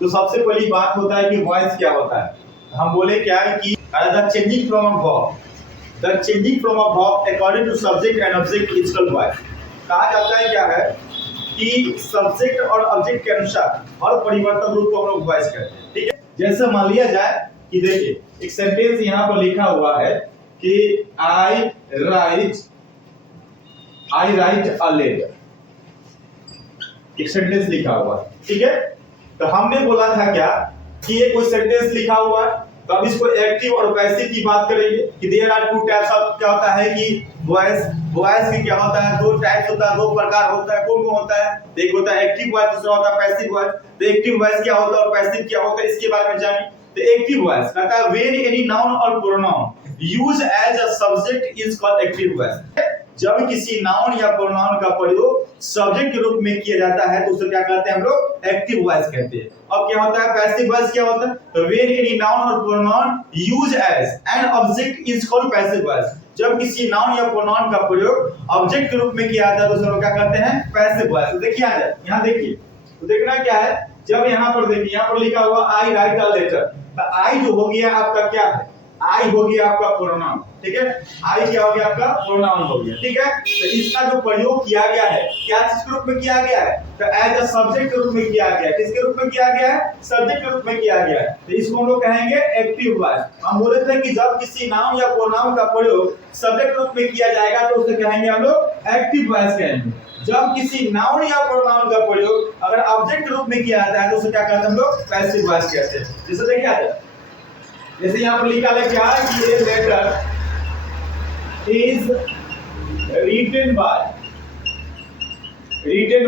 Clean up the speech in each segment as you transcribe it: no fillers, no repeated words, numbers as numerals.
तो सबसे पहली बात होता है कि वॉइस क्या होता है। हम बोले क्या है कि the changing from a verb, the changing from a verb according to subject and object is called voice. कहा जाता है क्या है कि सब्जेक्ट और ऑब्जेक्ट के अनुसार हर परिवर्तन रूप को हम लोग वॉइस कहते हैं। ठीक है, जैसे मान लिया जाए कि देखिए एक सेंटेंस यहाँ पर लिखा हुआ है कि आई राइट अ लेटर, एक सेंटेंस लिखा हुआ है। ठीक है, तो हमने बोला था क्या कि ये कोई सेंटेंस लिखा हुआ है, तो अब इसको एक्टिव और पैसिव की बात करेंगे कि there are two types of, क्या होता है कि वॉइस की क्या होता है, दो टाइप्स होता है, दो प्रकार होता है। कौन कौन होता है? एक होता है एक्टिव वॉइस, दूसरा होता है पैसिव वॉइस। तो एक्टिव वॉइस क्या होता है और पैसिव क्या होता है, इसके बारे में जानिए। तो एक्टिव वॉइस कहता है व्हेन एनी नाउन और pronoun use as a subject is called active voice. जब किसी नाउन या प्रोनाउन का प्रयोग सब्जेक्ट के रूप में किया जाता है तो उसे क्या कहते हैं हम लोग? एक्टिव वॉइस कहते हैं। अब क्या होता है पैसिव वॉइस? क्या होता है? तो व्हेन एनी नाउन और pronoun use as an object is called passive voice. जब किसी नाउन या प्रोनाउन का प्रयोग ऑब्जेक्ट के रूप में किया जाता है तो उसे लोग क्या कहते हैं? Passive voice. तो देखिए यहाँ देखिए, तो देखना क्या है, जब यहाँ पर देखिए यहाँ पर लिखा हुआ आई राइट अ लेटर, तो आई जो हो गया आपका क्या है? आई हो गया आपका प्रोनाउन। ठीक है, आई क्या हो गया आपका? प्रोनाउन हो गया। ठीक है, तो इसका जो प्रयोग किया गया है क्या चीज के रूप में किया गया है? तो एज अ सब्जेक्ट के रूप में किया गया है। किसके रूप में किया गया है? सब्जेक्ट के रूप में किया गया है। तो इसको हम लोग कहेंगे एक्टिव वॉइस। हम बोले थे कि जब किसी नाउन या प्रोनाउन का प्रयोग सब्जेक्ट के रूप में किया जाएगा तो उसे कहेंगे हम लोग एक्टिव वॉइस कहेंगे। जब किसी नाउन या प्रोनाउन का प्रयोग अगर ऑब्जेक्ट के रूप में किया जाता है तो उसे क्या कहते हैं हम लोग? पैसिव वॉइस कहते हैं। जैसे देखिए आ जाए, जैसे यहाँ पर लिखा है क्या कि ये लेटर इज रिटन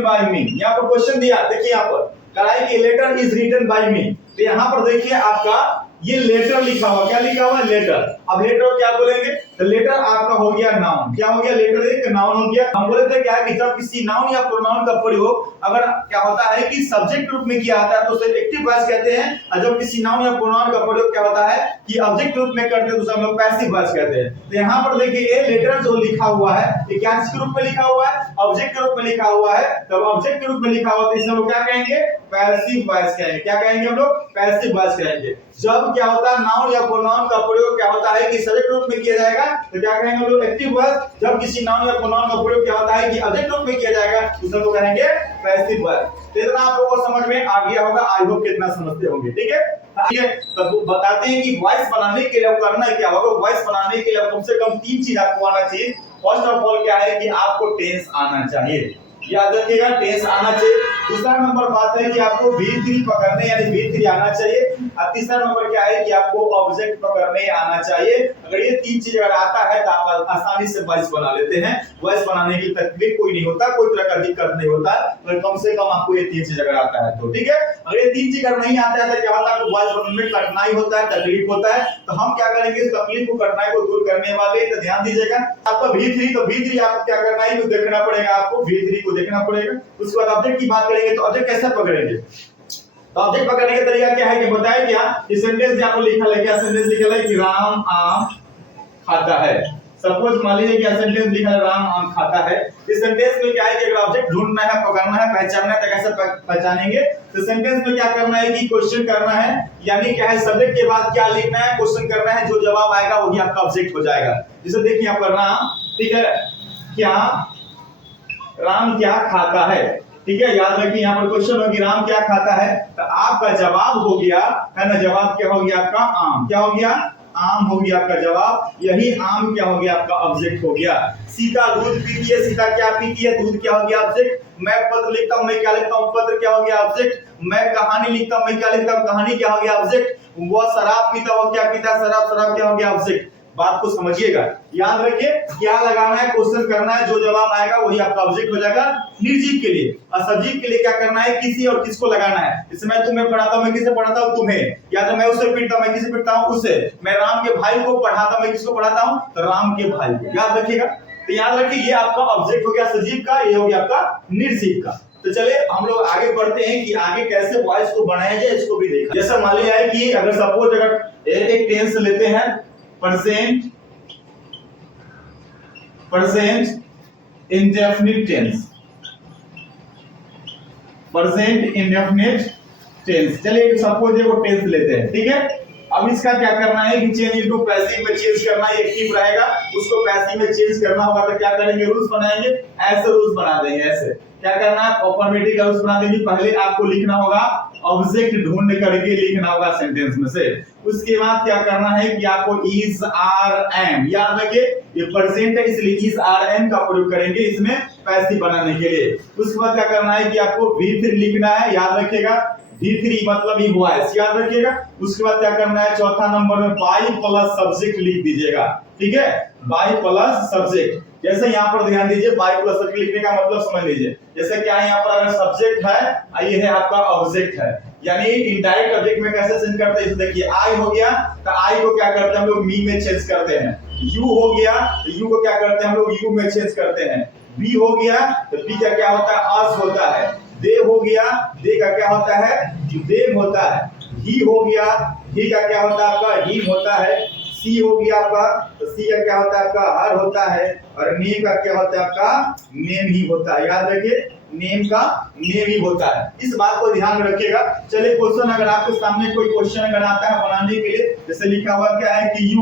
बाय मी। यहाँ पर क्वेश्चन दिया, देखिए यहाँ पर कहा है कि लेटर इज रिटन बाय मी। तो यहाँ पर देखिए आपका ये लेटर लिखा हुआ, क्या लिखा हुआ? लेटर। अब लेटर क्या बोलेंगे? तो लेटर आपका हो गया नाउन। क्या हो गया? लेटर एक नाउन हो गया। हम बोले थे क्या कि जब किसी नाउन या प्रोनाउन का प्रयोग अगर क्या होता है कि सब्जेक्ट रूप में किया जाता है तो उसे एक्टिव वॉइस कहते हैं, और जब किसी नाउन या प्रोनाउन का प्रयोग क्या होता है कि ऑब्जेक्ट रूप में करते हैं तो उसे हम लोग पैसिव वॉइस कहते हैं। तो यहाँ पर देखिए ये लेटर जो लिखा हुआ है ये क्या चीज के रूप में लिखा हुआ है? ऑब्जेक्ट के रूप में लिखा हुआ है। तब ऑब्जेक्ट के रूप में लिखा हुआ तो इसे हम लोग क्या कहेंगे? पैसिव वॉइस कहेंगे। क्या कहेंगे हम लोग? पैसिव वॉइस कहेंगे। जब क्या होता है नाउन या प्रोनाउन का प्रयोग क्या होता है कि सब्जेक्ट रूप में किया जाएगा तो क्या कहेंगे हम लोग? Active voice. जब किसी नाउन या प्रोनाउन का प्रयोग क्या होता है कि ऑब्जेक्ट रूप में किया जाएगा उसे हम लोग कहेंगे पैसिव वॉइस। तो इतना आप लोगों को समझ में आ गया होगा, आई होप कितना समझते होंगे। ठीक है, ठीक है, तो बताते हैं कि वॉइस बनाने के लिए करना क्या होगा। वॉइस बनाने के लिए कम से कम 3 चीज आपको आना चाहिए। फर्स्ट ऑफ ऑल क्या है कि आपको टेंस आना चाहिए, याद रखिएगा टेंस आना चाहिए। दूसरा नंबर बात है कि आपको V3 पकड़ने यानी V3 आना चाहिए। और तीसरा नंबर क्या है कि आपको ऑब्जेक्ट पकड़ने आना चाहिए। अगर ये 3 चीज अगर आता है तो आप आसानी से वॉइस बना लेते हैं। वॉइस बनाने की तकलीफ कोई नहीं होता, कोई तरह का दिक्कत नहीं होता, अगर कम से कम आपको ये 3 चीज अगर आता है तो। ठीक है, अगर ये 3 चीज अगर नहीं आता है तो क्या होता है आपको वॉइस बनाने में कठिनाई होता है, तकलीफ होता है। तो हम क्या करेंगे इस तकलीफ को, कठिनाई को दूर करने वाले, तो ध्यान दीजिएगा आपका V3, तो V3 आपको क्या करना है, देखना पड़ेगा, आपको V3 को देखना पड़ेगा। उसके बाद ऑब्जेक्ट की बात करेंगे तो ऑब्जेक्ट कैसे पकड़ेंगे? तो ऑब्जेक्ट पकड़ने का तरीका क्या है कि बताया क्या, इस सेंटेंस यहाँ पर लिखा है, क्या सेंटेंस लिखा है कि राम आम खाता है। सपोज मान लीजिए कि सेंटेंस लिखा है राम आम खाता है। इस सेंटेंस में क्या है कि अगर ऑब्जेक्ट ढूंढना है, पकड़ना है, पहचानना है तो कैसे पहचानेंगे? तो सेंटेंस में क्या करना है कि क्वेश्चन करना है, यानी क्या है सब्जेक्ट के बाद क्या लिखना है, क्वेश्चन करना है, जो जवाब आएगा वही आपका ऑब्जेक्ट हो जाएगा। जैसे देखिए यहाँ पर राम, ठीक है, क्या राम क्या खाता है। ठीक है, याद रखिए यहाँ पर क्वेश्चन हो कि राम क्या खाता है, तो आपका जवाब हो गया है ना, जवाब क्या हो गया आपका? आम। क्या हो गया? आम हो गया आपका जवाब। यही आम क्या हो गया आपका? ऑब्जेक्ट हो गया। सीता दूध पीती है, सीता क्या पीती है? दूध क्या हो गया? ऑब्जेक्ट। मैं पत्र लिखता हूँ, मैं क्या लिखता हूँ? पत्र क्या हो गया? ऑब्जेक्ट। मैं कहानी लिखता हूँ, मैं क्या लिखता हूँ? कहानी क्या हो गया? ऑब्जेक्ट। वह शराब पीता, वो क्या पीता? शराब। शराब क्या हो गया? ऑब्जेक्ट। बात को समझिएगा, याद रखिए क्या लगाना है, क्वेश्चन करना है, जो जवाब आएगा वही आपका ऑब्जेक्ट हो जाएगा निर्जीव के लिए। और सजीव के लिए क्या करना है, किसी और किसको लगाना है। जैसे मैं तुम्हें पढ़ाता हूं, मैं किसे पढ़ाता हूं? तुम्हें। या तो मैं उसे पीटता हूं, मैं किसे पीटता हूं? उसे। मैं राम के भाई को पढ़ाता हूं, मैं किसको पढ़ाता हूं? तो राम के भाई को। याद रखिएगा, तो याद रखिए ये आपका ऑब्जेक्ट हो गया सजीव का, ये हो गया आपका निर्जीव का। तो चलिए हम लोग आगे बढ़ते हैं कि आगे कैसे वॉइस को बनाया जाए, इसको भी देखा। जैसे मान लिया है कि अगर सपोज अगर एक टेंस लेते हैं, present indefinite tense, present indefinite tense. चलिए सपोज ये वो टेंस लेते हैं, ठीक है। अब इसका क्या करना है कि चेंज इनटू पैसिव में चेंज करना है, एक्टिव रहेगा उसको पैसिव में चेंज करना होगा तो क्या करेंगे, रूल्स बनाएंगे, ऐसे रूल्स बना देंगे। ऐसे क्या करना है, अफर्मेटिव का रूल्स बना देंगे। पहले आपको लिखना होगा ऑब्जेक्ट ढूंढ करके लिखना होगा सेंटेंस में से। उसके बाद क्या करना है कि आपको इज आर एम, याद रखिए ये प्रेजेंट है इसलिए इज आर एम का प्रयोग करेंगे इसमें पैसिव बनाने के लिए। उसके बाद क्या करना है कि आपको V3 लिखना है, याद रखिएगा V3 मतलब वॉइस, याद रखिएगा। उसके बाद क्या करना है, चौथा नंबर में बाई प्लस सब्जेक्ट लिख दीजिएगा, ठीक है, बाई प्लस सब्जेक्ट। जैसे यहाँ पर ध्यान दीजिए, बाई प्लस सब्जेक्ट लिखने का मतलब समझ लीजिए, जैसे क्या है यहाँ पर अगर सब्जेक्ट है, ये है आपका ऑब्जेक्ट है, यानी इनडायरेक्ट ऑब्जेक्ट में कैसे चेंज करते हैं, देखिए आई हो गया तो आई को क्या करते हैं हम लोग मी में चेंज करते हैं, यू हो गया तो यू को क्या करते हैं हम लोग यू में चेंज करते हैं, बी हो गया तो बी का क्या होता है अस होता है, दे हो गया दे का क्या होता है देम होता है, ही हो गया ही का क्या होता है आपका हिम होता है, सी हो गया आपका तो सी का क्या होता है आपका हर होता है, और नेम का क्या होता है आपका नेम ही होता है, याद रखिए नेम का नेम ही होता है। इस बात को ध्यान में रखिएगा। चलिए क्वेश्चन अगर आपके सामने कोई क्वेश्चन अगर आता है बनाने के लिए, जैसे लिखा हुआ क्या है कि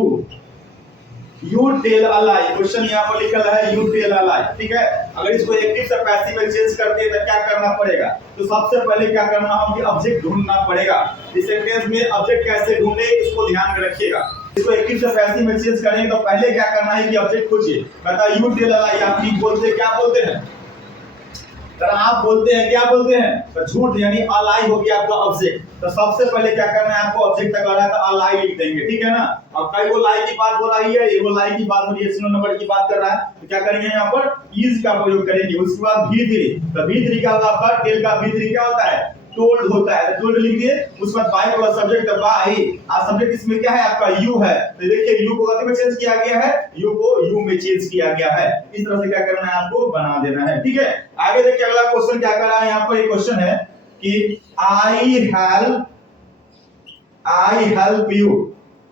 you tell a lie, question यहाँ पर लिखा है यू टेल अ लाई, ठीक है। अगर इसको एक्टिव से पैसिव में चेंज करते हैं तो क्या करना पड़ेगा, तो सबसे पहले क्या करना होगा, ऑब्जेक्ट ढूंढना पड़ेगा। इस सेंटेंस में ऑब्जेक्ट कैसे ढूंढे इसको ध्यान में रखिएगा। इसको एक्टिव से पैसिव में चेंज करेंगे तो पहले क्या करना है कि ऑब्जेक्ट खोजिए। कहता है यू टेल अ लाई, आप ठीक बोलते क्या बोलते हैं, अगर आप बोलते हैं क्या बोलते हैं तो झूठ, यानी अ लाई हो गया आपका ऑब्जेक्ट। तो सबसे पहले क्या करना है आपको, ऑब्जेक्ट तक आ रहा है तो अ लाई लिख देंगे, ठीक है ना। अब कई वो लाई की बात हो रही है, एगो लाई की बात हो रही है, सिंगल नंबर की बात कर रहा है, तो क्या करेंगे यहाँ पर इज का प्रयोग करेंगे। उसके बाद V3, तो V3 क्या होगा आपका, टेल का V3 क्या होता है टोल्ड होता है, टोल्ड लिख दिए। उसके बाद बाय प्लस सब्जेक्ट बाय, आज सब्जेक्ट इसमें क्या है आपका यू है, तो देखिए यू को गति में चेंज किया गया है, यू को यू में चेंज किया गया है। इस तरह से क्या करना है आपको बना देना है, ठीक है। आगे देखिए अगला क्वेश्चन क्या कर रहा है, यहाँ पर एक क्वेश्चन है कि आई हेल्प यू,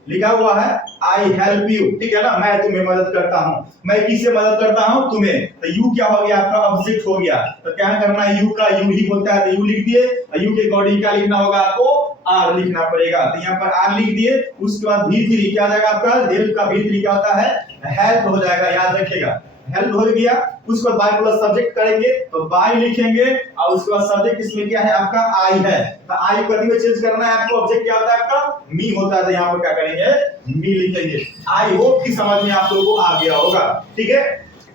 लिखा हुआ है आई हेल्प यू, ठीक है ना, मैं तुम्हें मदद करता हूं। मैं किसे मदद करता हूं, तुम्हें। तो यू क्या हो गया आपका ऑब्जेक्ट हो गया, तो क्या करना है यू का यू ही होता है तो यू लिख दिए, यू के अकॉर्डिंग क्या लिखना होगा आपको आर लिखना पड़ेगा, तो यहाँ पर आर लिख दिए। उसके बाद V3 क्या हो जाएगा आपका, हेल्प का V3 क्या होता है हेल्प हो जाएगा, याद रखिएगा हेल्प हो गया। उसको बाय प्लस सब्जेक्ट करेंगे तो बाय लिखेंगे, और उसके बाद सब्जेक्ट इसमें क्या है आपका आई है, तो आई को गति में चेंज करना है आपको, ऑब्जेक्ट क्या होता है आपका मी होता है, तो यहाँ पर क्या करेंगे मी लिखेंगे। आई होप कि समझ में आप लोगों को आ गया होगा, ठीक है।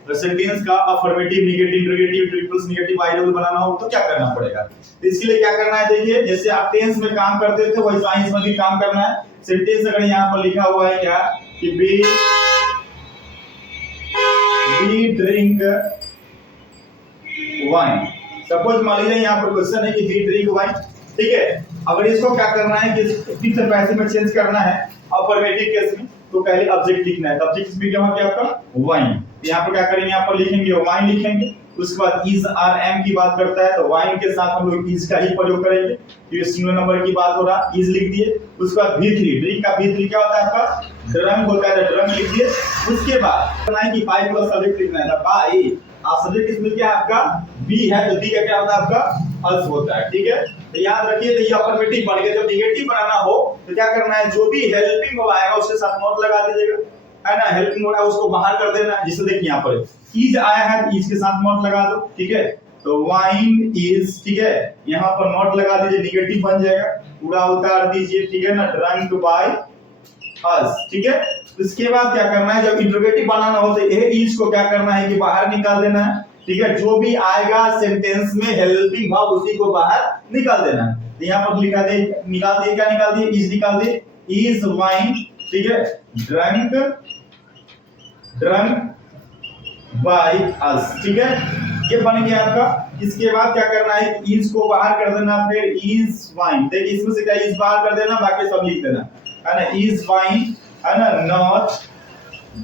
तो सेंटेंस का affirmative, negative, interrogative, triples negative ideal बनाना हो तो क्या करना पड़ेगा, इसके लिए क्या करना है, देखिए जैसे आप टेंस में काम करते थे वैसे साइंस में भी काम करना है। सेंटेंस अगर यहाँ पर लिखा हुआ है क्या कि we drink wine, सपोज मान लीजिए यहाँ पर क्वेश्चन है कि we drink wine, ठीक है। अगर इसको क्या करना है कि एक्टिव से पैसिव में चेंज करना है अफर्मेटिव केस में, तो पहले ऑब्जेक्ट लिखना है, ऑब्जेक्ट इसमें क्या होगा आपका वाइन, यहाँ पर क्या करेंगे यहाँ पर लिखेंगे वाइन लिखेंगे। उसके बाद इज आर एम की बात करता है तो वाइन के साथ हम लोग इज का ही प्रयोग करेंगे, ये सिंगल नंबर की बात हो रहा इज लिख दिए। उसके बाद V3, ड्रिंक का V3 क्या होता है आपका ड्रंक होता है, ड्रंक लिख दिए। उसके बाद करना है कि बाय प्लस सब्जेक्ट लिखना है, बाय आप सब्जेक्ट इसमें क्या है आपका बी है, तो बी का क्या होता है आपका अस होता है, ठीक है। तो याद रखिए तो ये अफर्मेटिव बन गया। जब नेगेटिव बनाना हो तो क्या करना है, जो भी हेल्पिंग वर्ब आएगा उसके साथ नॉट लगा दीजिएगा, है ना, हेल्पिंग वर्ब है उसको बाहर कर देना। जिससे देखिए यहाँ पर इज आया है तो इज के साथ नॉट लगा दो, ठीक है। तो वाइन इज, ठीक है, यहाँ पर नॉट लगा दीजिए, नेगेटिव बन जाएगा, पूरा उतार दीजिए, ठीक है ना, ड्रंक बाय अस, ठीक है। इसके बाद क्या करना है, जब इंटरोगेटिव बनाना हो तो ये इज को क्या करना है कि बाहर निकाल देना है, ठीक है। जो भी आएगा सेंटेंस में हेल्पिंग वर्ब उसी को बाहर निकाल देना है। तो यहाँ पर लिखा दे निकाल दिए, क्या निकाल दिए इज निकाल दिए, इज वाइन, ठीक है, ड्रंक बाय अस, ठीक है, ये बन गया आपका। इसके बाद क्या करना है, इज को बाहर कर देना, फिर इज वाइन, देखिए इसमें से क्या इज बाहर कर देना, बाकी सब लिख देना, है ना, इज वाइन, है ना, नॉट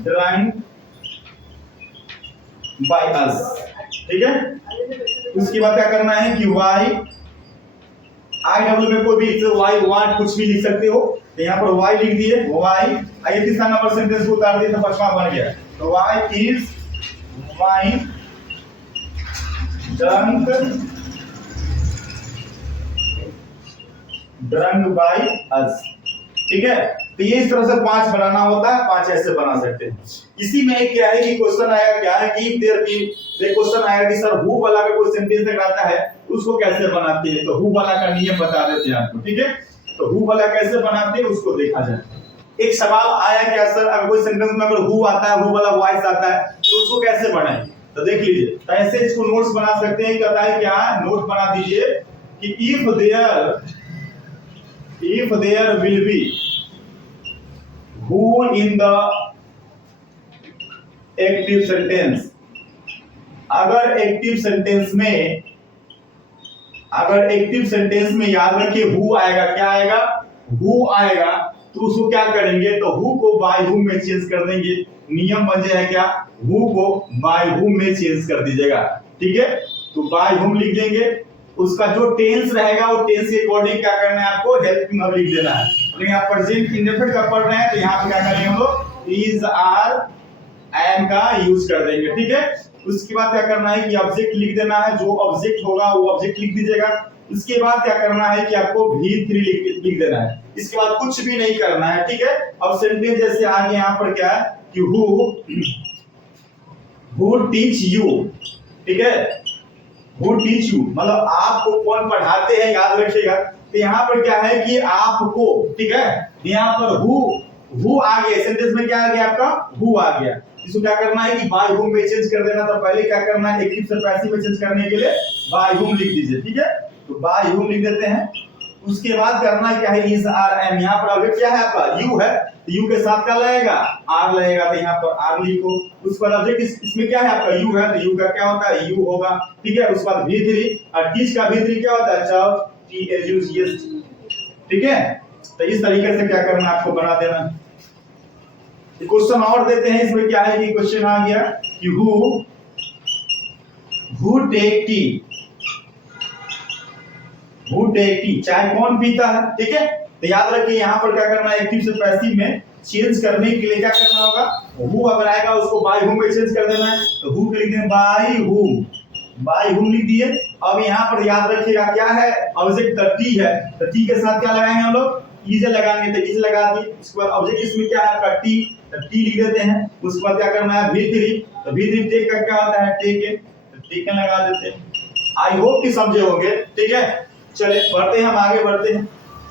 ड्रंक बाय अस, ठीक है। उसके बाद क्या करना है कि वाई आई डब्ल्यू में कोई भी वाई वांट कुछ भी लिख सकते हो, तो यहाँ पर वाई लिख दिए, वाई आइए तीसरा नंबर सेंटेंस को उतार दिए तो पांचवा बन गया। तो why is wine drunk drunk by us. ठीक है, तो ये इस तरह से 5 बनाना होता है, 5 ऐसे बना सकते हैं। इसी में एक क्या है कि क्वेश्चन आएगा, क्या है कि देयर बी क्वेश्चन आएगा कि सर हु वाला का कोई सेंटेंस अगर आता है उसको कैसे बनाते हैं, तो हु वाला का नियम बता देते हैं आपको। ठीक है, तो हु वाला कैसे बनाते हैं उसको देखा जाए। एक सवाल आया क्या सर, अगर कोई सेंटेंस में अगर हु आता है, हु वाला वॉइस आता है, तो उसको कैसे बनाएं, तो देख लीजिए। तो ऐसे इसको नोट्स बना सकते हैं, कहता है क्या, नोट बना दीजिए कि if there will be who in the active sentence, अगर एक्टिव सेंटेंस में याद रखिए हु आएगा, क्या आएगा, हु आएगा, तो उसको क्या करेंगे, तो हु को बाय हु में चेंज कर देंगे। नियम बन जाएगा क्या, हु को बाय हु में चेंज कर दीजिएगा। ठीक है, तो बाय हु लिख देंगे, उसका जो टेंस रहेगा वो टेंस के अकॉर्डिंग क्या करना है आपको, हेल्पिंग वर्ब लिख देना है। लेकिन आप प्रेजेंट इंडेफिनिट का पढ़ रहे हैं तो यहाँ पे क्या करेंगे हम लोग, इज आर एम का यूज कर देंगे। ठीक है, उसके बाद क्या करना है कि ऑब्जेक्ट लिख देना है, जो ऑब्जेक्ट होगा वो ऑब्जेक्ट लिख दीजिएगा। इसके बाद क्या करना है कि आपको V3 लिख देना है, इसके बाद कुछ भी नहीं करना है। ठीक है, अब सेंटेंस जैसे आगे यहाँ पर क्या है कि हु टीच यू। ठीक है, हु टीच यू मतलब आपको कौन पढ़ाते हैं, याद रखिएगा। तो यहाँ पर क्या है कि आपको, ठीक है, यहाँ पर हु आ गया, सेंटेंस में क्या आ गया आपका, हु आ गया। इसको क्या करना है कि बाय हुम में चेंज कर देना। तो पहले क्या करना है, एक्टिव से पैसिव में चेंज करने के लिए बाय हुम लिख दीजिए। ठीक है, तो बाय हुम लिख देते हैं। उसके बाद करना क्या है, इज आर एम, यहाँ पर ऑब्जेक्ट क्या है आपका, यू है, तो यू के साथ क्या लगेगा, आर लगेगा, तो यहाँ पर आर लिखो। उसके बाद ऑब्जेक्ट इसमें क्या है आपका, यू है, तो यू का क्या होता है, यू होगा। ठीक है, उसके बाद V3, और टीच का V3 क्या होता है, चाव, TLUCH। ठीक है, तो इस तरीके से क्या करना आपको बना देना। क्वेश्चन और देते हैं, इसमें क्या है कि क्वेश्चन आ गया कि who take tea, who take tea, चाय कौन पीता है। ठीक है, तो याद रखिए यहाँ पर क्या करना है, एक्टिव से पैसिव में चेंज करने के लिए क्या करना होगा, हु अगर आएगा उसको बाय हुम में चेंज कर देना है। तो हु के लिख दें बाय हुम लिख दिए। अब यहाँ पर याद रखिएगा क्या है, ऑब्जेक्ट टी है, तो टी के साथ क्या लगाएंगे हम लोग, इज लगाएंगे, तो इज लगा दिए। उसके बाद ऑब्जेक्ट इसमें क्या है आपका टी, तो टी लिख देते हैं। उसके बाद क्या करना है, V3, तो V3 टेक का क्या होता है, टेक, तो टेक लगा देते हैं। आई होप कि समझे होंगे। ठीक है, चले बढ़ते हैं, हम आगे बढ़ते हैं।